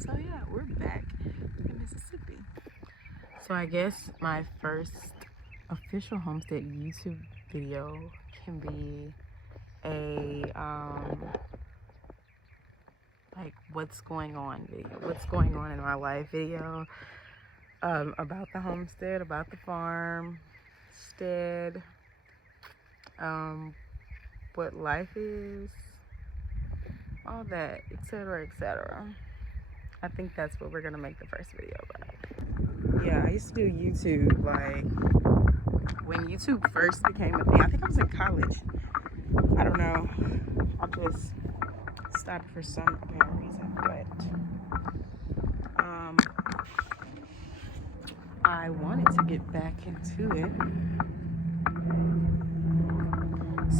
So yeah, we're back in Mississippi. So I guess my first official Homestead YouTube video can be a like what's going on video, what's going on in my life video, about the homestead, about the farm, stead, what life is, all that, etc., etc. I think that's what we're gonna make the first video about. Yeah, I used to do YouTube like when YouTube first became a thing. I think I was in college. I don't know. I just stopped for some apparent reason, but I wanted to get back into it.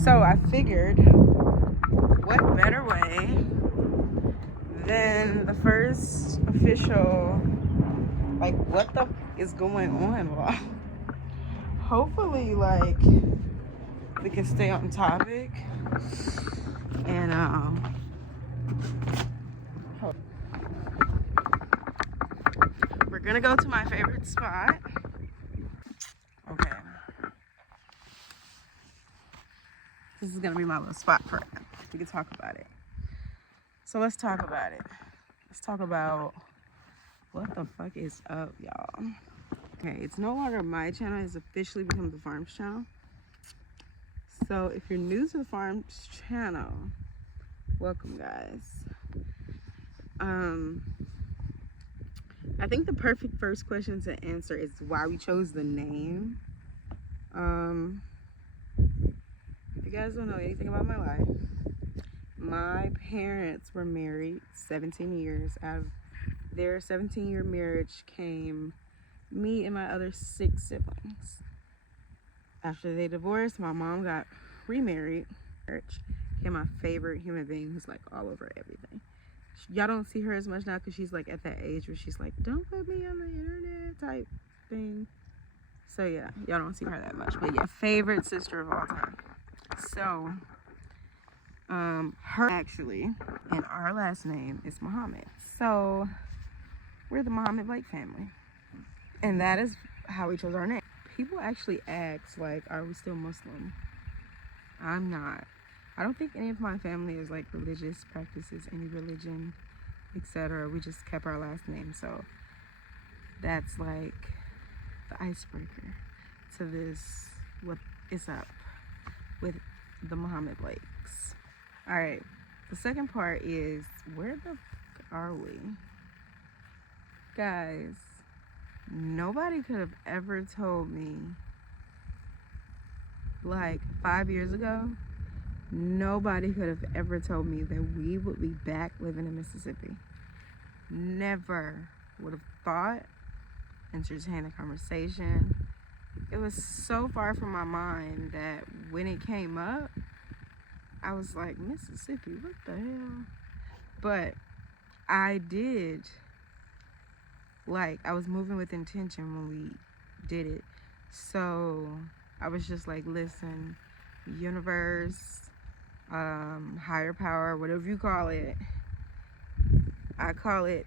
So I figured, what better way than the first official, like, what the is going on vlog. Hopefully, like, we can stay on topic and we're gonna go to my favorite spot. Okay, this is gonna be my little spot for it. We can talk about it. So let's talk about it. Let's talk about what the fuck is up, y'all. Okay, it's no longer my channel. It's officially become the farm's channel. So if you're new to the farm's channel, welcome, guys. I think the perfect first question to answer is why we chose the name. If you guys don't know anything about my life, my parents were married 17 years. Out of their 17-year marriage came me and my other 6 siblings. After they divorced, my mom got remarried. Came my favorite human being who's like all over everything. Y'all don't see her as much now because she's like at that age where she's like, don't put me on the internet type thing. So yeah, y'all don't see her that much. But yeah, favorite sister of all time. So her actually, and our last name is Muhammad. So we're the Muhammadblake family. And that is how we chose our name. People actually ask, like, are we still Muslim? I'm not. I don't think any of my family is like religious, practices any religion, etc. We just kept our last name. So that's like the icebreaker to this, what is up with the Muhammadblakes. All right, the second part is, where the fuck are we? Guys, nobody could have ever told me, like 5 years ago, nobody could have ever told me that we would be back living in Mississippi. Never would have thought, entertained the conversation. It was so far from my mind that when it came up, I was like, Mississippi, what the hell? But I did, like, I was moving with intention when we did it. So I was just like, listen, universe, higher power, whatever you call it, I call it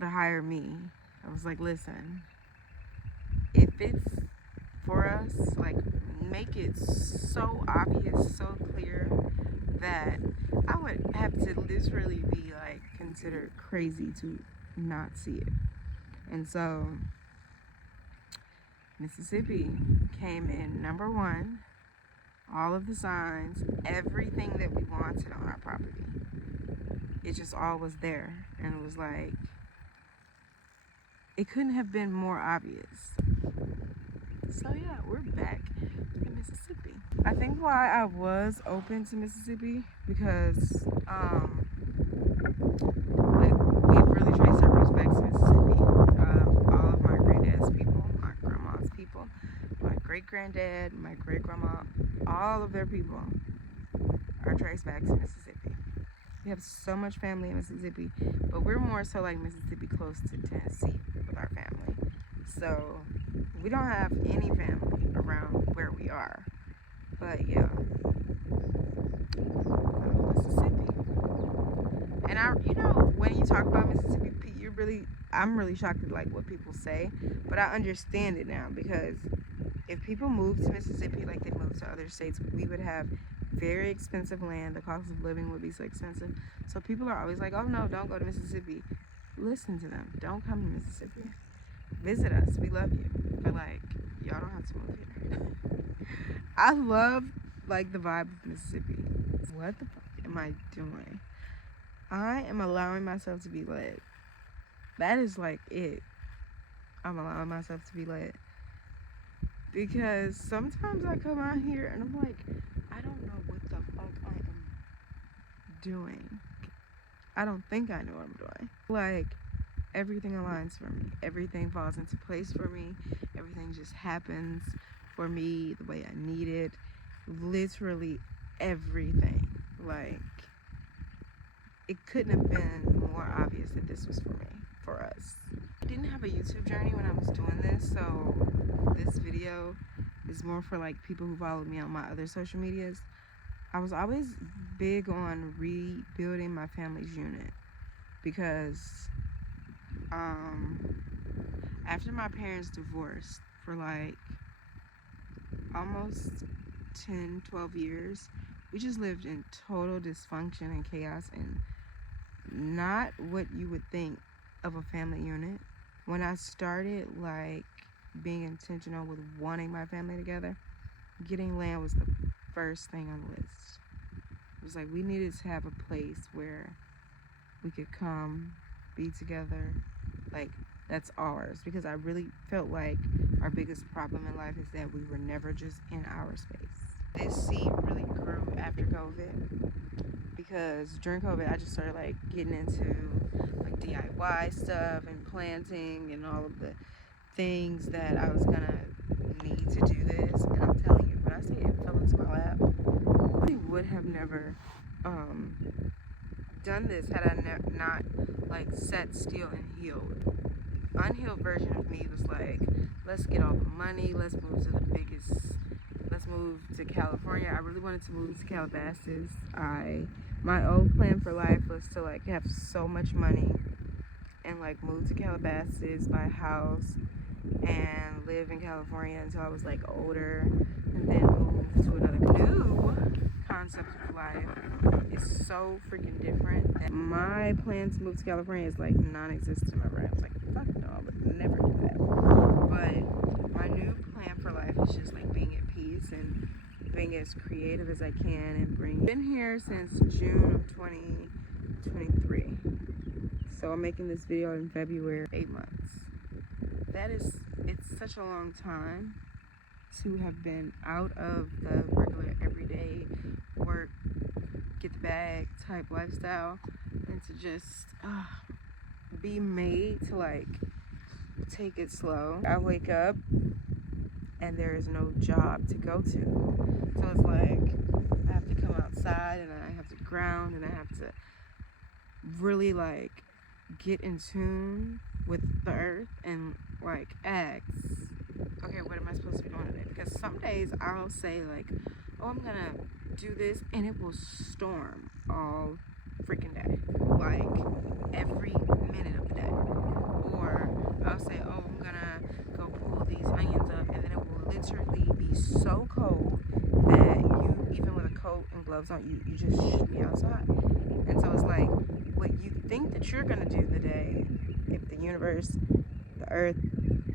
the higher me. I was like, listen, if it's for us, like, make it so obvious, so clear that I would have to literally be like considered crazy to not see it. And so Mississippi came in number 1. All of the signs, everything that we wanted on our property, it just all was there. And it was like, it couldn't have been more obvious. So yeah, we're back in Mississippi. I think why I was open to Mississippi, because like, we've really traced our roots back to Mississippi. All of my granddad's people, my grandma's people, my great-granddad, my great-grandma, all of their people are traced back to Mississippi. We have so much family in Mississippi, but we're more so like Mississippi close to Tennessee with our family. So we don't have any family around where we are. But yeah, Mississippi. And when you talk about Mississippi, I'm really shocked at like what people say, but I understand it now, because if people moved to Mississippi like they moved to other states, we would have very expensive land. The cost of living would be so expensive. So people are always like, oh no, don't go to Mississippi. Listen to them. Don't come to Mississippi. Visit us. We love you. But like, y'all don't have to move here. I love like the vibe of Mississippi. What the fuck am I doing? I am allowing myself to be led. That is like it. I'm allowing myself to be led. Because sometimes I come out here and I'm like, I don't know what the fuck I am doing. I don't think I know what I'm doing. Like, everything aligns for me. Everything falls into place for me. Everything just happens for me the way I need it. Literally everything. Like, it couldn't have been more obvious that this was for me, for us. I didn't have a YouTube journey when I was doing this, so this video is more for like people who followed me on my other social medias. I was always big on rebuilding my family's unit, because after my parents divorced for like almost 10-12 years, we just lived in total dysfunction and chaos, and not what you would think of a family unit. When I started like being intentional with wanting my family together, getting land was the first thing on the list. It was like we needed to have a place where we could come, be together, like that's ours, because I really felt like our biggest problem in life is that we were never just in our space. This seed really grew after COVID, because during COVID I just started like getting into like DIY stuff and planting and all of the things that I was gonna need to do this. And I'm telling you, when I say it fell into my lap, I really would have never done this had I not like sat still and healed. Unhealed version of me was like, let's get all the money, let's move to California. I really wanted to move to Calabasas. My old plan for life was to like have so much money and like move to Calabasas, buy a house, and live in California until I was like older, and then move to another new concept of life. Is so freaking different. And my plan to move to California is like non-existent in my brain. I was like, fuck no, I would never do that. But my new plan for life is just like being at peace and being as creative as I can, and been here since June of 2023. So I'm making this video in February. 8 months. It's such a long time to have been out of the regular everyday work, get the bag type lifestyle, and to just be made to like take it slow. I wake up and there is no job to go to, so it's like I have to come outside and I have to ground and I have to really like get in tune with the earth and like ask, okay, what am I supposed to be doing today? Because some days I'll say like, oh, I'm gonna do this, and it will storm all freaking day, like every minute of the day. Or I'll say, oh, I'm gonna go pull these onions up, and then it will literally be so cold that you, even with a coat and gloves on, you just should be outside. And so it's like, what you think that you're gonna do the day, if the universe, the earth,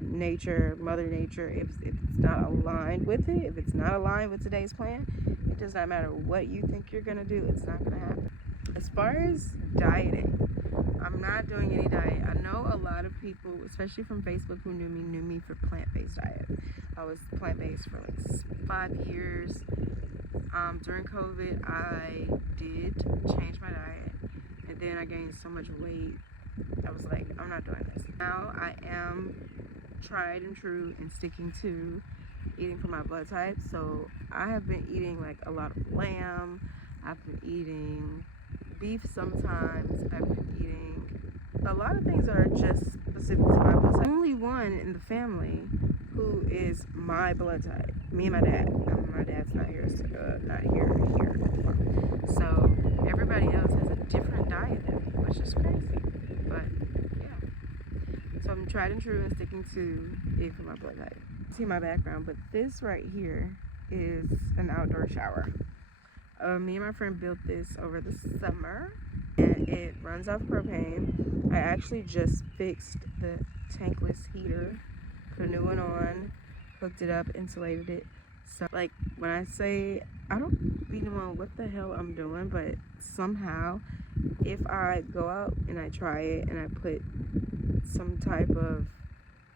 nature, mother nature, if it's not aligned with it, if it's not aligned with today's plan, it does not matter what you think you're gonna do, it's not gonna happen. As far as dieting, I'm not doing any diet. I know a lot of people, especially from Facebook, who knew me for plant-based diet. I was plant-based for like 5 years. During COVID, I did change my diet, and then I gained so much weight. I was like, I'm not doing this. Now I am tried and true and sticking to eating for my blood type. So I have been eating like a lot of lamb. I've been eating beef sometimes. I've been eating a lot of things that are just specific to my blood type. Only one in the family who is my blood type. Me and my dad. My dad's not here anymore. So everybody else has a different diet than me, which is crazy. But yeah. So I'm tried and true and sticking to it for my blood type. See my background, but this right here is an outdoor shower. Me and my friend built this over the summer, and it runs off propane. I actually just fixed the tankless heater, put a new one on, hooked it up, insulated it. So like when I say, I don't be knowing what the hell I'm doing, but somehow if I go out and I try it and I put some type of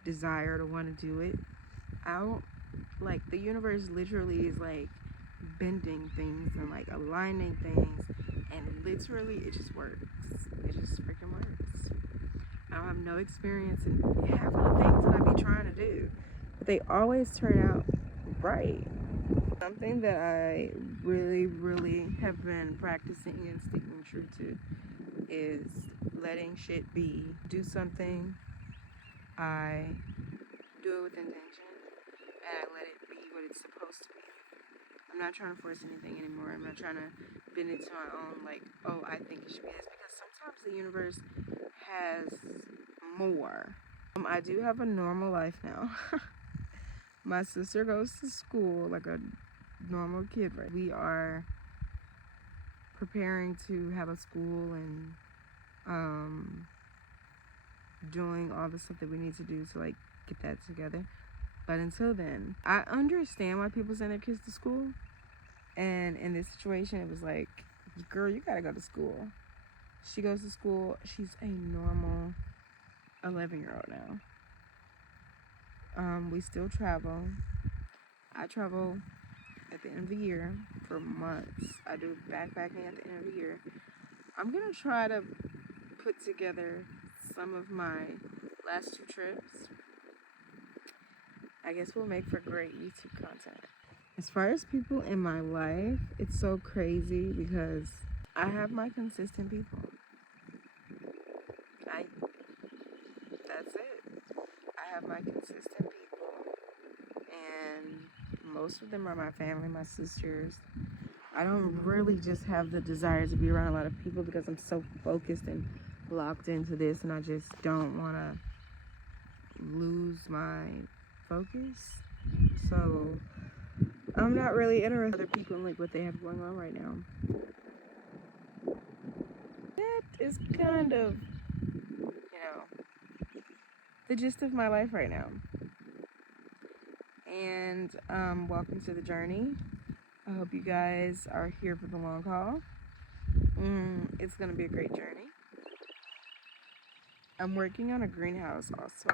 desire to want to do it, I don't, like, the universe literally is like bending things and like aligning things, and literally it just works. It just freaking works. I don't have no experience in half of the things that I be trying to do, but they always turn out right. Something that I really have been practicing and sticking true to is letting shit be. Do something, I do it with intention, and I let it be what it's supposed to be. I'm not trying to force anything anymore. I'm not trying to bend it to my own, like, oh, I think it should be this, because sometimes the universe has more. I do have a normal life now. My sister goes to school like a normal kid, right? We are preparing to have a school and doing all the stuff that we need to do to like get that together. But until then, I understand why people send their kids to school. And in this situation, it was like, girl, you gotta go to school. She goes to school. She's a normal 11-year-old now. We still travel. I travel at the end of the year for months. I do backpacking at the end of the year. I'm gonna try to put together some of my last 2 trips. I guess we'll make for great YouTube content. As far as people in my life, it's so crazy because I have my consistent people. That's it. I have my consistent people, and most of them are my family, my sisters. I don't really just have the desire to be around a lot of people because I'm so focused and locked into this, and I just don't want to lose my focus. So I'm not really interested in other people and like what they have going on right now. That is kind of, the gist of my life right now. And welcome to the journey. I hope you guys are here for the long haul. It's gonna be a great journey. I'm working on a greenhouse also.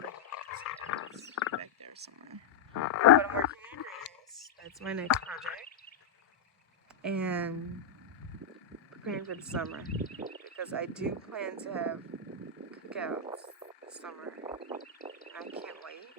It's back there somewhere. But I'm working on a greenhouse. That's my next project. And preparing for the summer, because I do plan to have cookouts this summer. I can't wait.